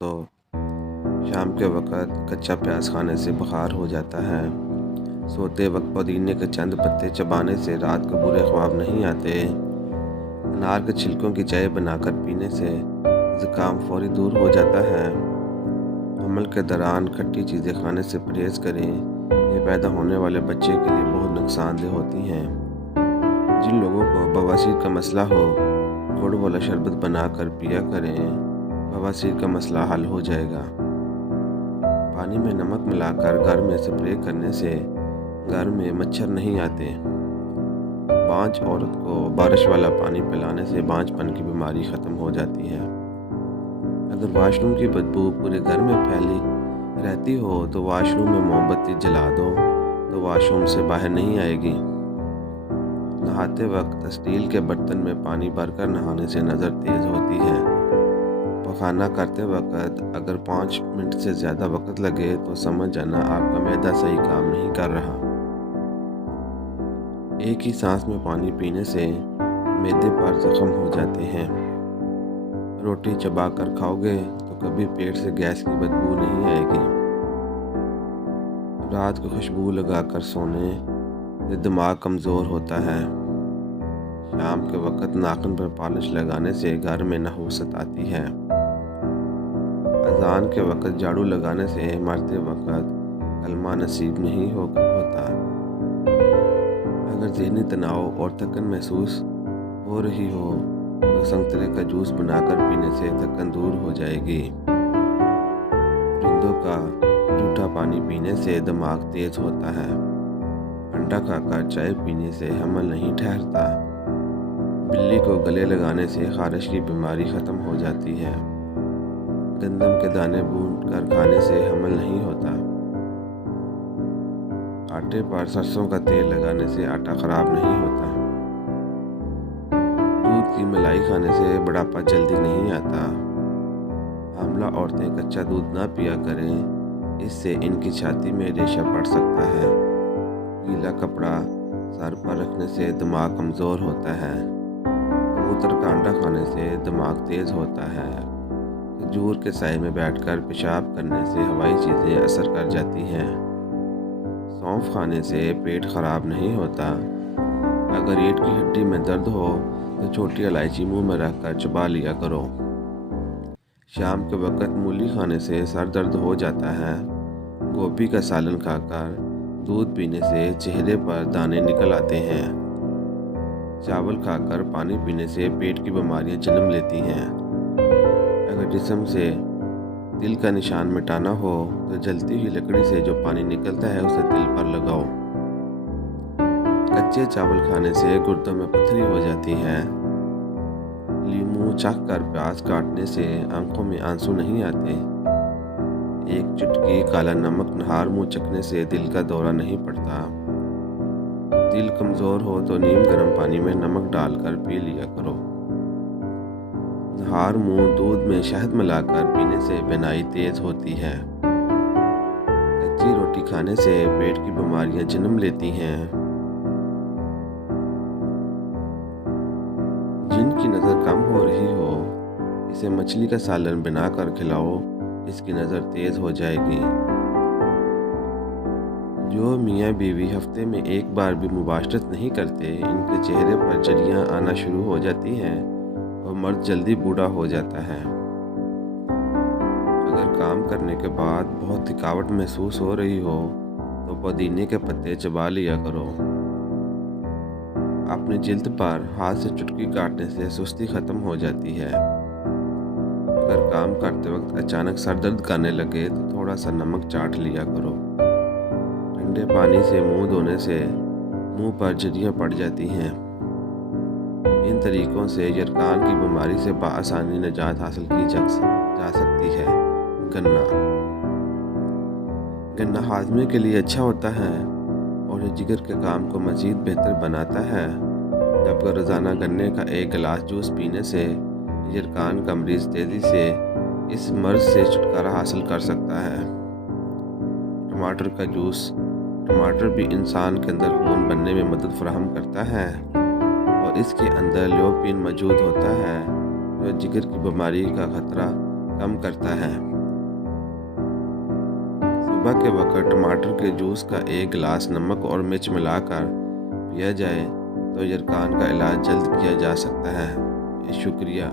तो शाम के वक़्त कच्चा प्याज खाने से बुखार हो जाता है। सोते वक़्त पुदीने के चंद पत्ते चबाने से रात को बुरे ख्वाब नहीं आते। अनार के छिलकों की चाय बनाकर पीने से ज़ुकाम फ़ौरी दूर हो जाता है। हमल के दौरान खट्टी चीज़ें खाने से परहेज़ करें। ये पैदा होने वाले बच्चे के लिए बहुत नुकसानदेह होती हैं। जिन लोगों को बवासीर का मसला हो, गुड़ वाला शरबत बनाकर पिया करें। बवासीर का मसला हल हो जाएगा। पानी में नमक मिलाकर घर में स्प्रे करने से घर में मच्छर नहीं आते। बांझ औरत को बारिश वाला पानी पिलाने से बांझपन की बीमारी ख़त्म हो जाती है। अगर वॉशरूम की बदबू पूरे घर में फैली रहती हो तो वॉशरूम में मोमबत्ती जला दो तो वॉशरूम से बाहर नहीं आएगी। नहाते वक्त स्टील के बर्तन में पानी भरकर नहाने से नज़र तेज़ होती है। पखाना करते वक्त अगर 5 मिनट से ज़्यादा वक्त लगे तो समझ जाना आपका मैदा सही काम नहीं कर रहा। एक ही सांस में पानी पीने से मैदे पर जख्म हो जाते हैं। रोटी चबा कर खाओगे तो कभी पेट से गैस की बदबू नहीं आएगी। रात को खुशबू लगाकर सोने से दिमाग कमज़ोर होता है। शाम के वक़्त नाखून पर पॉलिश लगाने से घर में नहुसत आती है। अज़ान के वक़्त झाड़ू लगाने से मरते वक़्त कलमा नसीब नहीं होता। अगर ज़हनी तनाव और थकन महसूस हो रही हो तो संतरे का जूस बनाकर पीने से थकन दूर हो जाएगी। परिंदों का जूठा पानी पीने से दिमाग तेज़ होता है। अंडा खाकर चाय पीने से हमल नहीं ठहरता। बिल्ली को गले लगाने से खारिश की बीमारी ख़त्म हो जाती है। गंदम के दाने भून कर खाने से हमल नहीं होता। आटे पर सरसों का तेल लगाने से आटा खराब नहीं होता। दूध की मलाई खाने से बुढ़ापा जल्दी नहीं आता। हामला औरतें कच्चा दूध ना पिया करें, इससे इनकी छाती में रेशा पड़ सकता है। गीला कपड़ा सर पर रखने से दिमाग कमज़ोर होता है। कबूतर का अंडा खाने से दिमाग तेज़ होता है। खजूर के साए में बैठकर पेशाब करने से हवाई चीज़ें असर कर जाती हैं। सौंफ खाने से पेट खराब नहीं होता। अगर रीढ़ की हड्डी में दर्द हो तो छोटी इलायची मुंह में रखकर चबा लिया करो। शाम के वक़्त मूली खाने से सर दर्द हो जाता है। गोभी का सालन खाकर दूध पीने से चेहरे पर दाने निकल आते हैं। चावल खाकर पानी पीने से पेट की बीमारियां जन्म लेती हैं। अगर जिस्म से तिल का निशान मिटाना हो तो जलती हुई लकड़ी से जो पानी निकलता है उसे तिल पर लगाओ। कच्चे चावल खाने से गुर्दों में पथरी हो जाती है। लीमू चाख कर प्याज काटने से आंखों में आंसू नहीं आते। एक चुटकी काला नमक नहार मुंह चखने से दिल का दौरा नहीं पड़ता। दिल कमज़ोर हो तो नीम गर्म पानी में नमक डालकर पी लिया करो। नहार मुंह दूध में शहद मिलाकर पीने से बीनाई तेज होती है। कच्ची रोटी खाने से पेट की बीमारियां जन्म लेती हैं। जिनकी नज़र कम हो रही हो, इसे मछली का सालन बनाकर खिलाओ, इसकी नज़र तेज हो जाएगी। जो मियाँ बीवी हफ्ते में एक बार भी मुबाशरत नहीं करते, इनके चेहरे पर झुर्रियाँ आना शुरू हो जाती हैं और मर्द जल्दी बूढ़ा हो जाता है। अगर काम करने के बाद बहुत थकावट महसूस हो रही हो तो पुदीने के पत्ते चबा लिया करो। अपनी जिल्द पर हाथ से चुटकी काटने से सुस्ती ख़त्म हो जाती है। अगर काम करते वक्त अचानक सर दर्द करने लगे तो थोड़ा सा नमक चाट लिया करो। ठंडे पानी से मुंह धोने से मुंह पर झुर्रियाँ पड़ जाती हैं। इन तरीकों से यरकान की बीमारी से बआसानी निजात हासिल की जा सकती है। गन्ना हाजमे के लिए अच्छा होता है और ये जिगर के काम को मज़ीद बेहतर बनाता है। जबकि रोज़ाना गन्ने का एक गिलास जूस पीने से यरकान का मरीज़ तेज़ी से इस मर्ज़ से छुटकारा हासिल कर सकता है। टमाटर का जूस। टमाटर भी इंसान के अंदर खून बनने में मदद फराहम करता है और इसके अंदर ल्यूपिन मौजूद होता है जो जिगर की बीमारी का खतरा कम करता है। सुबह के वक्त टमाटर के जूस का 1 गिलास नमक और मिर्च मिलाकर पिया जाए तो यरकान का इलाज जल्द किया जा सकता है। शुक्रिया।